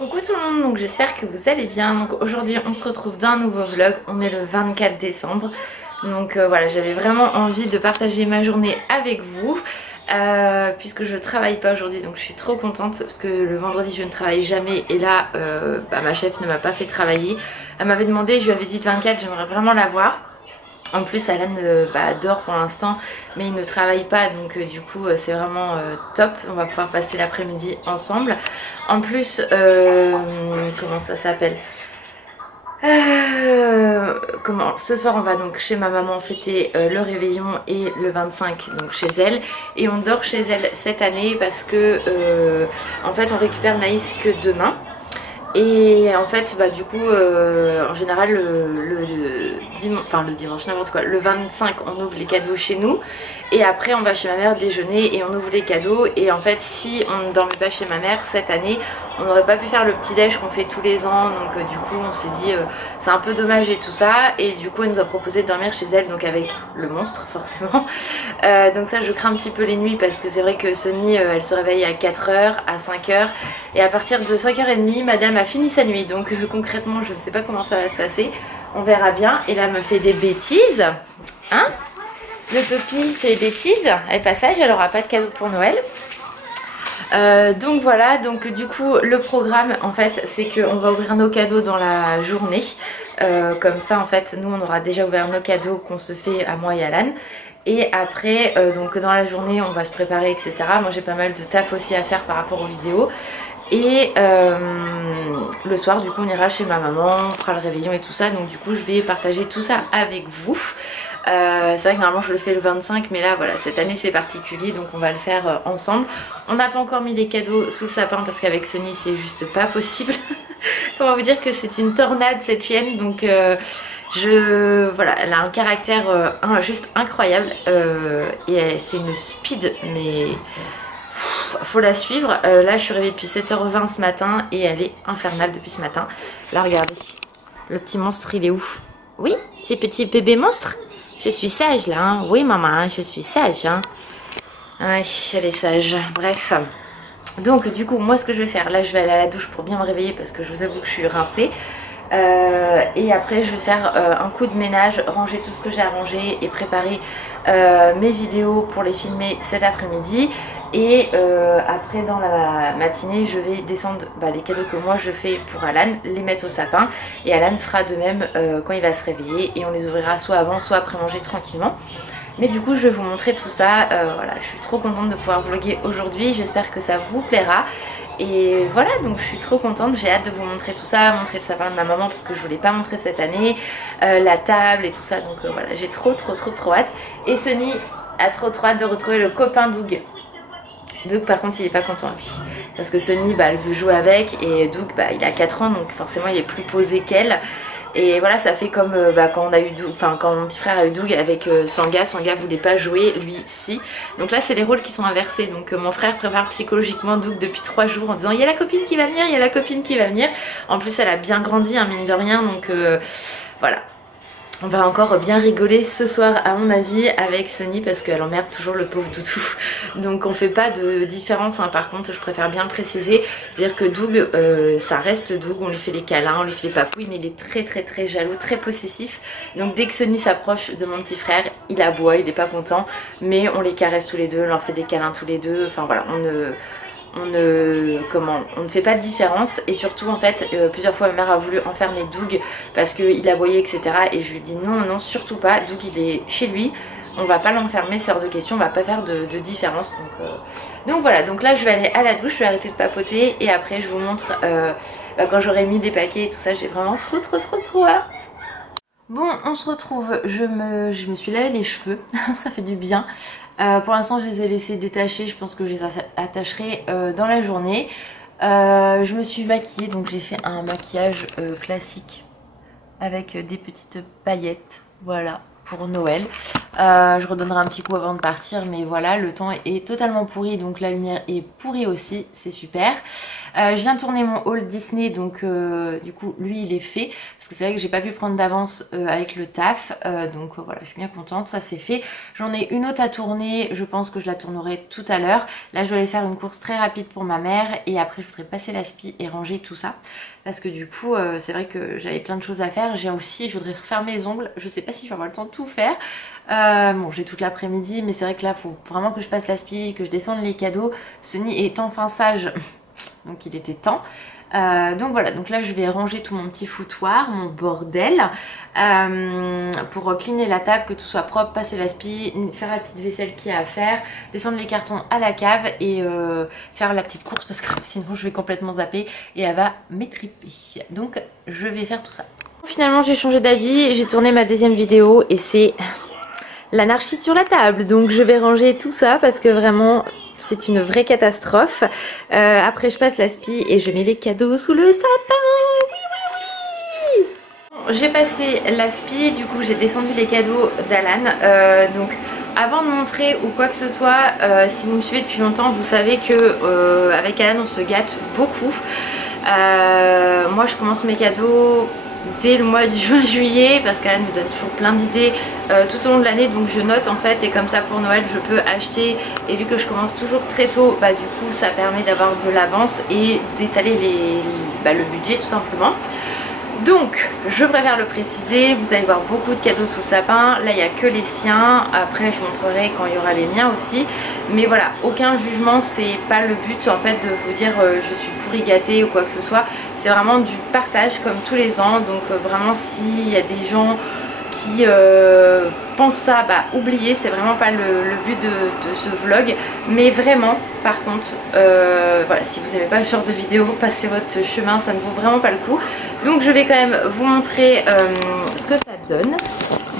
Coucou tout le monde, donc j'espère que vous allez bien. Donc aujourd'hui on se retrouve dans un nouveau vlog, on est le 24 décembre. Donc voilà, j'avais vraiment envie de partager ma journée avec vous. Puisque je travaille pas aujourd'hui, donc je suis trop contente parce que le vendredi je ne travaille jamais et là ma chef ne m'a pas fait travailler. Elle m'avait demandé, je lui avais dit le 24, j'aimerais vraiment la voir. En plus Alan dort pour l'instant mais il ne travaille pas, donc du coup c'est vraiment top, on va pouvoir passer l'après-midi ensemble. En plus comment ça s'appelle, ce soir on va donc chez ma maman fêter le réveillon et le 25 donc chez elle, et on dort chez elle cette année parce que en fait on récupère Naïs que demain. Et en fait du coup en général le dimanche n'importe quoi, le 25 on ouvre les cadeaux chez nous et après on va chez ma mère déjeuner et on ouvre les cadeaux. Et en fait si on ne dormait pas chez ma mère cette année on n'aurait pas pu faire le petit déj qu'on fait tous les ans, donc du coup on s'est dit c'est un peu dommage et tout ça, et du coup elle nous a proposé de dormir chez elle, donc avec le monstre forcément. Donc ça je crains un petit peu les nuits parce que c'est vrai que Sony elle se réveille à 4h, à 5h, et à partir de 5h30 madame a fini sa nuit, donc concrètement je ne sais pas comment ça va se passer, on verra bien. Et là elle me fait des bêtises, hein, le puppy fait des bêtises, elle passe sage, elle aura pas de cadeau pour Noël. Donc voilà, donc du coup le programme en fait c'est qu'on va ouvrir nos cadeaux dans la journée, comme ça en fait nous on aura déjà ouvert nos cadeaux qu'on se fait à moi et Alan. Et après donc dans la journée on va se préparer etc. Moi j'ai pas mal de taf aussi à faire par rapport aux vidéos. Et le soir du coup on ira chez ma maman, on fera le réveillon et tout ça, donc du coup je vais partager tout ça avec vous. C'est vrai que normalement je le fais le 25, mais là voilà cette année c'est particulier donc on va le faire ensemble. On n'a pas encore mis les cadeaux sous le sapin parce qu'avec Sony c'est juste pas possible. Comment vous dire que c'est une tornade cette chienne, donc voilà, elle a un caractère juste incroyable et c'est une speed mais faut la suivre. Là je suis réveillée depuis 7h20 ce matin et elle est infernale depuis ce matin. Là regardez, le petit monstre il est où? Oui, c'est petit bébé monstre. Je suis sage là, hein. Oui maman, hein, je suis sage. Hein. Ouais, elle est sage. Bref. Donc du coup, moi ce que je vais faire, là je vais aller à la douche pour bien me réveiller parce que je vous avoue que je suis rincée. Et après je vais faire un coup de ménage, ranger tout ce que j'ai à ranger et préparer mes vidéos pour les filmer cet après-midi. Et après dans la matinée je vais descendre les cadeaux que moi je fais pour Alan, les mettre au sapin, et Alan fera de même quand il va se réveiller, et on les ouvrira soit avant soit après manger tranquillement. Mais du coup je vais vous montrer tout ça. Voilà, je suis trop contente de pouvoir vlogger aujourd'hui, j'espère que ça vous plaira. Et voilà, donc je suis trop contente, j'ai hâte de vous montrer tout ça, montrer le sapin de ma maman parce que je voulais pas montrer cette année, la table et tout ça, donc voilà, j'ai trop hâte. Et Sony a trop hâte de retrouver le copain Doug. Doug par contre il est pas content lui, parce que Sony elle veut jouer avec, et Doug il a 4 ans donc forcément il est plus posé qu'elle. Et voilà, ça fait comme quand on a eu Doug, quand mon petit frère a eu Doug avec Sanga voulait pas jouer, lui si. Donc là c'est les rôles qui sont inversés, donc mon frère prépare psychologiquement Doug depuis 3 jours en disant il y a la copine qui va venir, il y a la copine qui va venir. En plus elle a bien grandi hein, mine de rien, donc voilà. On va encore bien rigoler ce soir à mon avis avec Sony parce qu'elle emmerde toujours le pauvre doudou. Donc on fait pas de différence hein. Par contre je préfère bien le préciser, c'est-à-dire que Doug ça reste Doug, on lui fait les câlins, on lui fait les papouilles, mais il est très jaloux, très possessif. Donc dès que Sony s'approche de mon petit frère il aboie, il est pas content, mais on les caresse tous les deux, on leur fait des câlins tous les deux, enfin voilà, on ne fait pas de différence. Et surtout en fait plusieurs fois ma mère a voulu enfermer Doug parce qu'il aboyait etc, et je lui dis non surtout pas, Doug il est chez lui, on va pas l'enfermer, c'est hors de question, on va pas faire de différence. Donc voilà, donc là je vais aller à la douche, je vais arrêter de papoter et après je vous montre quand j'aurai mis des paquets et tout ça. J'ai vraiment trop hâte. Bon, on se retrouve, je me suis lavé les cheveux, ça fait du bien. Pour l'instant je les ai laissés détachés, je pense que je les attacherai dans la journée. Je me suis maquillée, donc j'ai fait un maquillage classique avec des petites paillettes, voilà, pour Noël. Je redonnerai un petit coup avant de partir, mais voilà, le temps est totalement pourri, donc la lumière est pourrie aussi, c'est super. Je viens de tourner mon haul Disney, donc du coup lui il est fait, parce que c'est vrai que j'ai pas pu prendre d'avance avec le taf, donc voilà, je suis bien contente, ça c'est fait. J'en ai une autre à tourner, je pense que je la tournerai tout à l'heure. Là je vais aller faire une course très rapide pour ma mère, et après je voudrais passer l'aspi et ranger tout ça, parce que du coup c'est vrai que j'avais plein de choses à faire. J'ai aussi, je voudrais refaire mes ongles, je sais pas si je vais avoir le temps de tout faire. Bon, j'ai toute l'après-midi, mais c'est vrai que là faut vraiment que je passe l'aspi, que je descende les cadeaux. Sunny est enfin sage, donc il était temps. Donc voilà, donc là je vais ranger tout mon petit foutoir, mon bordel, pour cleaner la table, que tout soit propre, passer l'aspi, faire la petite vaisselle qu'il y a à faire, descendre les cartons à la cave et faire la petite course, parce que sinon je vais complètement zapper et elle va m'étriper. Donc je vais faire tout ça. Finalement j'ai changé d'avis, j'ai tourné ma deuxième vidéo et c'est l'anarchie sur la table, donc je vais ranger tout ça parce que vraiment c'est une vraie catastrophe. Après je passe l'aspi et je mets les cadeaux sous le sapin. Oui, oui, oui. J'ai passé l'aspi, du coup j'ai descendu les cadeaux d'Alan. Donc avant de montrer ou quoi que ce soit, si vous me suivez depuis longtemps, vous savez que avec Alan on se gâte beaucoup. Moi je commence mes cadeaux dès le mois de juin-juillet, parce qu'elle nous donne toujours plein d'idées tout au long de l'année, donc je note en fait, et comme ça pour Noël je peux acheter, et vu que je commence toujours très tôt, bah du coup ça permet d'avoir de l'avance et d'étaler le budget tout simplement. Donc je préfère le préciser, vous allez voir beaucoup de cadeaux sous le sapin. Là il n'y a que les siens, après je vous montrerai quand il y aura les miens aussi. Mais voilà, aucun jugement, c'est pas le but en fait de vous dire je suis pourri gâtée ou quoi que ce soit. C'est vraiment du partage comme tous les ans, donc vraiment s'il y a des gens qui pensent ça, bah oubliez, c'est vraiment pas le but de ce vlog. Mais vraiment par contre voilà, si vous n'aimez pas ce genre de vidéo, passez votre chemin, ça ne vaut vraiment pas le coup. Donc je vais quand même vous montrer ce que ça donne.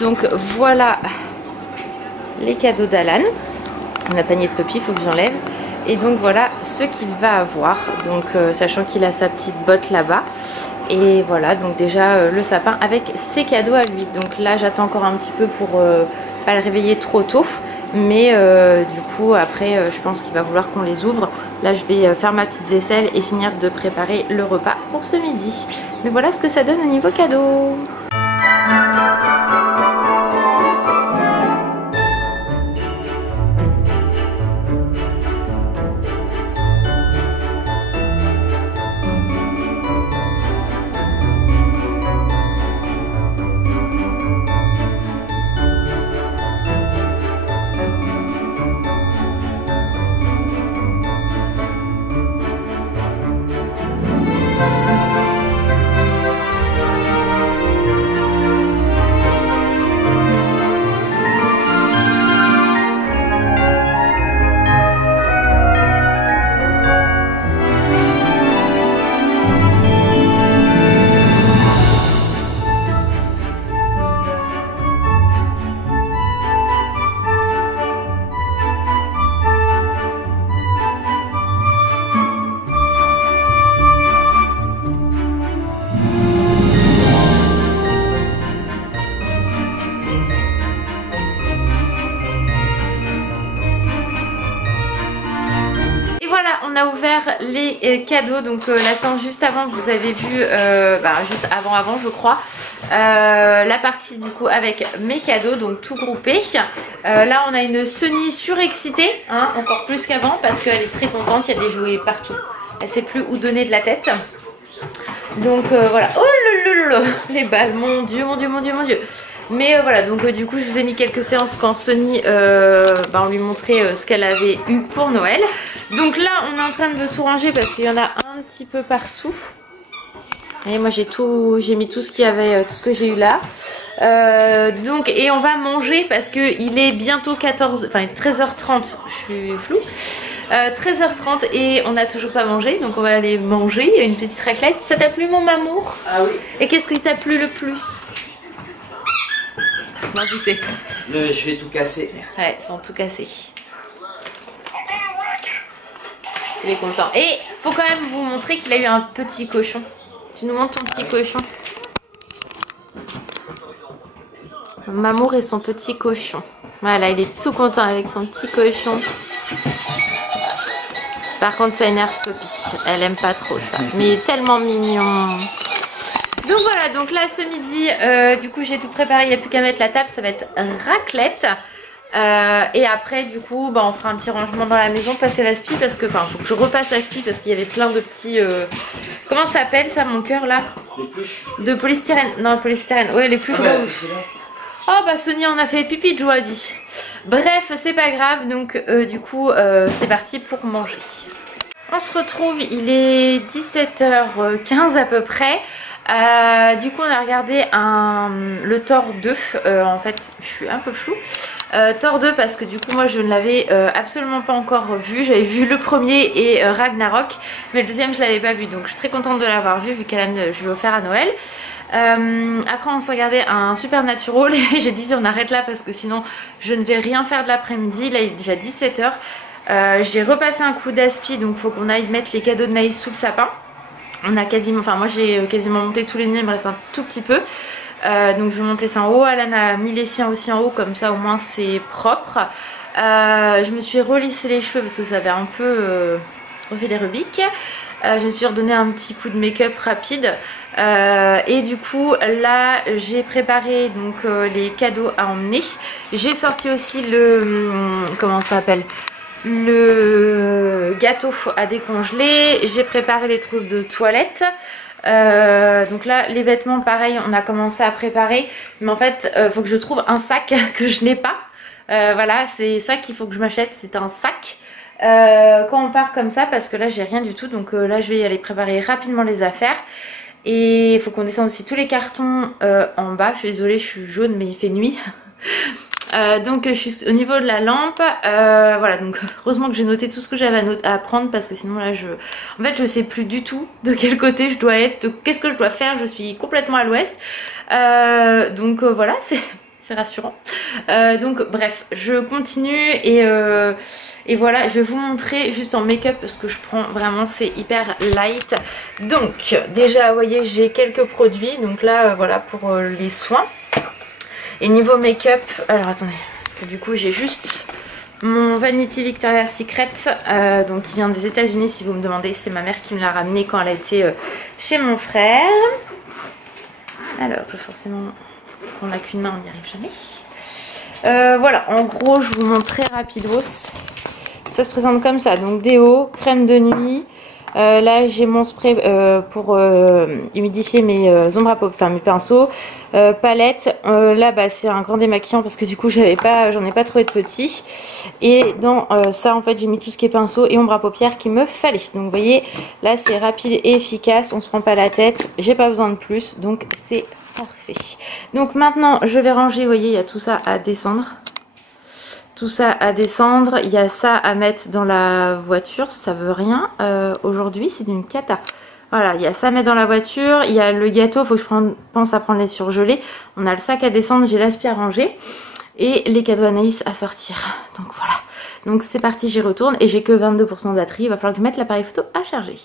Donc voilà les cadeaux d'Alan. On a panier de puppy, il faut que j'enlève. Et donc voilà ce qu'il va avoir, donc sachant qu'il a sa petite botte là-bas. Et voilà, donc déjà le sapin avec ses cadeaux à lui. Donc là j'attends encore un petit peu pour pas le réveiller trop tôt. Mais du coup après je pense qu'il va vouloir qu'on les ouvre. Là je vais faire ma petite vaisselle et finir de préparer le repas pour ce midi. Mais voilà ce que ça donne au niveau cadeau. On a ouvert les cadeaux, donc la séance juste avant, vous avez vu, juste avant je crois, la partie du coup avec mes cadeaux, donc tout groupé. Là on a une Sunny surexcitée, hein, encore plus qu'avant, parce qu'elle est très contente, il y a des jouets partout, elle sait plus où donner de la tête. Donc voilà, oh là, les balles, mon dieu, mon dieu, mon dieu, mon dieu. Mais voilà, donc du coup je vous ai mis quelques séances quand Sunny on lui montrait ce qu'elle avait eu pour Noël. Donc là on est en train de tout ranger parce qu'il y en a un petit peu partout. Et moi j'ai mis tout ce qu'il y avait, tout ce que j'ai eu là. Donc et on va manger parce que il est bientôt 13h30, je suis floue. 13h30 et on n'a toujours pas mangé, donc on va aller manger une petite raclette. Ça t'a plu mon amour? Ah oui. Et qu'est-ce qui t'a plu le plus? Je vais tout casser. Ouais, ils sont tout cassés. Il est content. Et faut quand même vous montrer qu'il a eu un petit cochon. Tu nous montres ton petit cochon. Mamour et son petit cochon. Voilà, il est tout content avec son petit cochon. Par contre, ça énerve Poppy. Elle aime pas trop ça. Mais il est tellement mignon. Donc voilà, donc là ce midi, du coup j'ai tout préparé. Il n'y a plus qu'à mettre la table. Ça va être raclette. Et après du coup bah, on fera un petit rangement dans la maison, passer l'aspi parce que, enfin faut que je repasse l'aspi parce qu'il y avait plein de petits, comment ça s'appelle ça mon cœur là? Les pluches. De polystyrène, non polystyrène, ouais les pluches. Oh bah Sonia on a fait pipi de joie dit. Bref c'est pas grave donc du coup c'est parti pour manger. On se retrouve, il est 17h15 à peu près. Du coup on a regardé le Thor 2, en fait je suis un peu floue. Thor 2 parce que du coup moi je ne l'avais absolument pas encore vu. J'avais vu le premier et Ragnarok, mais le deuxième je l'avais pas vu, donc je suis très contente de l'avoir vu qu'Alan je lui ai offert à Noël. Après on s'est regardé un Supernatural et j'ai dit on arrête là parce que sinon je ne vais rien faire de l'après-midi. Là il est déjà 17h. J'ai repassé un coup d'aspi, donc faut qu'on aille mettre les cadeaux de Naïs sous le sapin. On a quasiment, enfin moi j'ai quasiment monté tous les miens, il me reste un tout petit peu. Donc je vais monter ça en haut. Alan a mis les siens aussi en haut, comme ça au moins c'est propre. Je me suis relissé les cheveux parce que ça avait un peu refait des rubiques. Je me suis redonné un petit coup de make-up rapide. Et du coup là j'ai préparé donc les cadeaux à emmener. J'ai sorti aussi le, comment ça s'appelle, le gâteau à décongeler. J'ai préparé les trousses de toilette. Donc là les vêtements pareil on a commencé à préparer, mais en fait faut que je trouve un sac que je n'ai pas. Voilà c'est ça qu'il faut que je m'achète, c'est un sac quand on part comme ça, parce que là j'ai rien du tout. Donc là je vais y aller préparer rapidement les affaires. Et il faut qu'on descende aussi tous les cartons en bas. Je suis désolée, je suis jaune mais il fait nuit. Donc je suis au niveau de la lampe. Voilà, donc heureusement que j'ai noté tout ce que j'avais à prendre, parce que sinon là en fait je sais plus du tout de quel côté je dois être, qu'est-ce que je dois faire. Je suis complètement à l'ouest. Donc voilà, c'est rassurant. Donc bref, je continue et voilà, je vais vous montrer juste en make-up ce que je prends. Vraiment c'est hyper light. Donc déjà vous voyez j'ai quelques produits. Donc là voilà pour les soins. Et niveau make-up, alors attendez, parce que du coup j'ai juste mon Vanity Victoria's Secret, donc qui vient des États-Unis si vous me demandez. C'est ma mère qui me l'a ramené quand elle a été chez mon frère. Alors forcément on n'a qu'une main, on n'y arrive jamais. Voilà, en gros je vous montre très rapidos. Ça se présente comme ça, donc déo, crème de nuit. Là j'ai mon spray pour humidifier mes ombres à paupières, enfin mes pinceaux, palette. Là bah, c'est un grand démaquillant parce que du coup j'en ai pas trouvé de petit. Et dans ça en fait j'ai mis tout ce qui est pinceau et ombre à paupières qu'il me fallait. Donc vous voyez là c'est rapide et efficace, on se prend pas la tête, j'ai pas besoin de plus, donc c'est parfait. Donc maintenant je vais ranger, vous voyez il y a tout ça à descendre. Tout ça à descendre, il y a ça à mettre dans la voiture, ça veut rien. Aujourd'hui c'est d'une cata. Voilà, il y a ça à mettre dans la voiture, il y a le gâteau, il faut que je pense à prendre les surgelés. On a le sac à descendre, j'ai l'aspi à ranger. Et les cadeaux Anaïs à sortir. Donc voilà, donc c'est parti, j'y retourne et j'ai que 22% de batterie, il va falloir que je mette l'appareil photo à charger.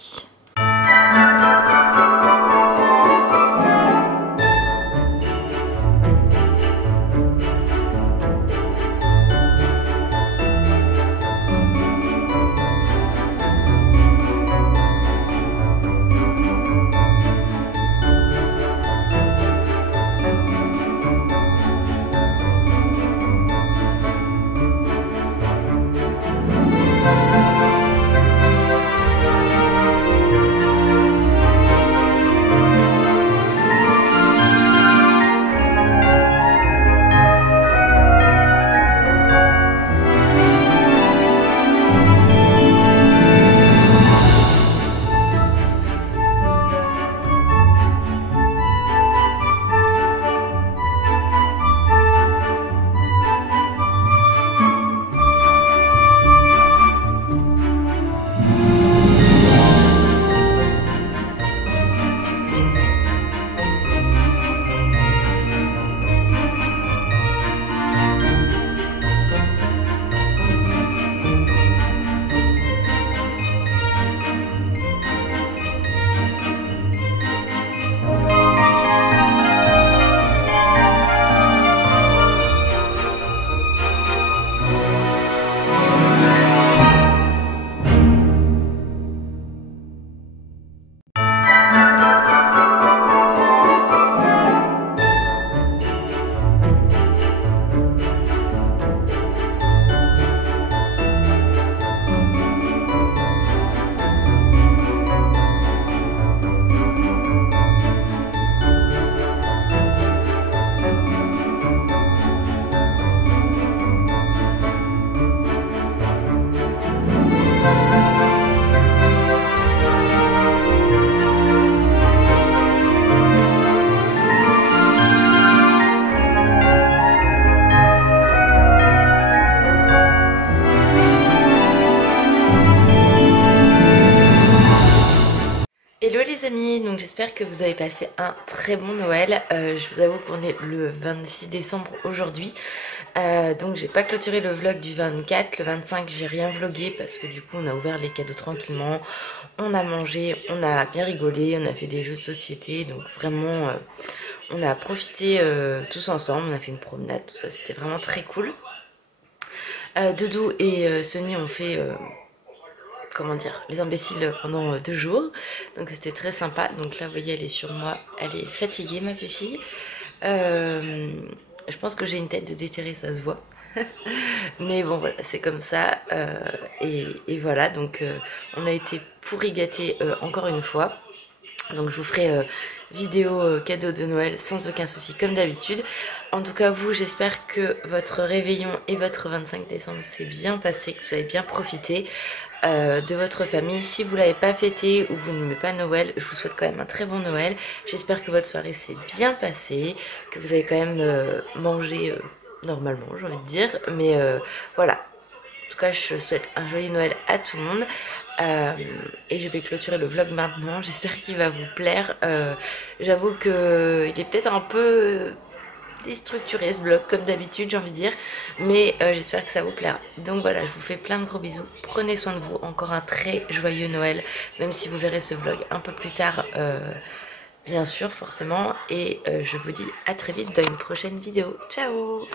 amis, donc j'espère que vous avez passé un très bon Noël. Je vous avoue qu'on est le 26 décembre aujourd'hui. Donc j'ai pas clôturé le vlog du 24, le 25 j'ai rien vlogué parce que du coup on a ouvert les cadeaux tranquillement, on a mangé, on a bien rigolé, on a fait des jeux de société, donc vraiment on a profité tous ensemble, on a fait une promenade, tout ça, c'était vraiment très cool. Doudou et Sonny ont fait comment dire, les imbéciles pendant 2 jours, donc c'était très sympa. Donc là vous voyez elle est sur moi, elle est fatiguée ma fille. Je pense que j'ai une tête de déterré, ça se voit. Mais bon voilà, c'est comme ça. Et voilà, donc on a été pourri gâtés encore une fois. Donc je vous ferai vidéo cadeau de Noël sans aucun souci comme d'habitude. En tout cas vous, j'espère que votre réveillon et votre 25 décembre s'est bien passé, que vous avez bien profité de votre famille. Si vous l'avez pas fêté ou vous n'aimez pas Noël, je vous souhaite quand même un très bon Noël. J'espère que votre soirée s'est bien passée, que vous avez quand même mangé normalement, j'ai envie de dire. Mais voilà, en tout cas je souhaite un joyeux Noël à tout le monde. Et je vais clôturer le vlog maintenant, j'espère qu'il va vous plaire. J'avoue qu'il est peut-être un peu déstructuré ce vlog comme d'habitude, j'ai envie de dire, mais j'espère que ça vous plaira. Donc voilà, je vous fais plein de gros bisous, prenez soin de vous, encore un très joyeux Noël, même si vous verrez ce vlog un peu plus tard bien sûr forcément, et je vous dis à très vite dans une prochaine vidéo. Ciao.